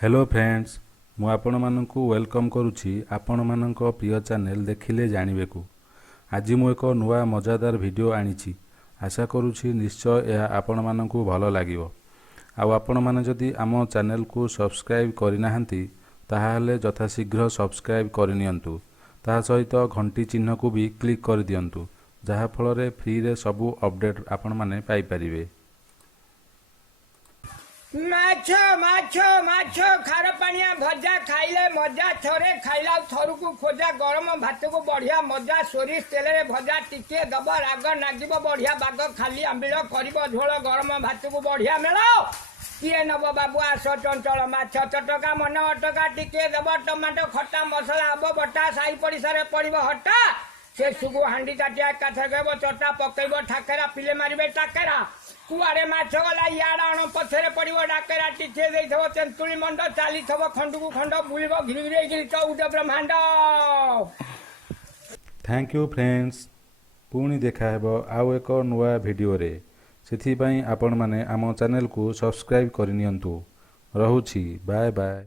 Hello friends मु आपण मानकु welcome करुछि आपण मानक प्रिय चैनल देखिले जानिबे को। आज मु एक नुआ मजादार वीडियो आनिछि। आशा करुछि निश्चय यह आपण मानकु भलो लागिवो। आउ आपण माने जदि आम चैनल को सब्सक्राइब करिनाहंती ताहाले यथाशीघ्र सब्सक्राइब करनियंतु। ता सहित घंटी चिन्ह को भी क्लिक कर दियंतु जहा फल रे फ्री रे सबु अपडेट आपण माने पाई परिबे। माछ माछ माछ खार पानिया भजा खाइले मजा थरे खाइला थरु को खोजा गरम भात को बढ़िया मजा सोरिष तेल रे भजा टिके दब राग नागिब बढ़िया बाग खाली आंबिल करिब झोल गरम भात को बढ़िया मेलो किए नब बाबू आस चंचल माछ चटका मन अटका टिके दब टमाटो खट्टा मसला अब बटा साई पड़िसा रे पड़िब हट्टा से सुगु हांडी ताटिया काथा गब चटा पकेब ठाकेरा पिले मारिबे टाकेरा कुआरे माछ गला याड अण पछरे पड़िबो डाकेरा टिथे देइथबो तेंतुली मंड चालीथबो खंडकु खंड बुलिबो घिरिघिरि गिरि चौद ब्रह्मांड। Thank you friends. पुणी देखा हेबो आउ एक नुआ वीडियो रे। सेथि पई आपण माने आम चैनल को सब्सक्राइब करनियंतु। रहुछि बाय बाय।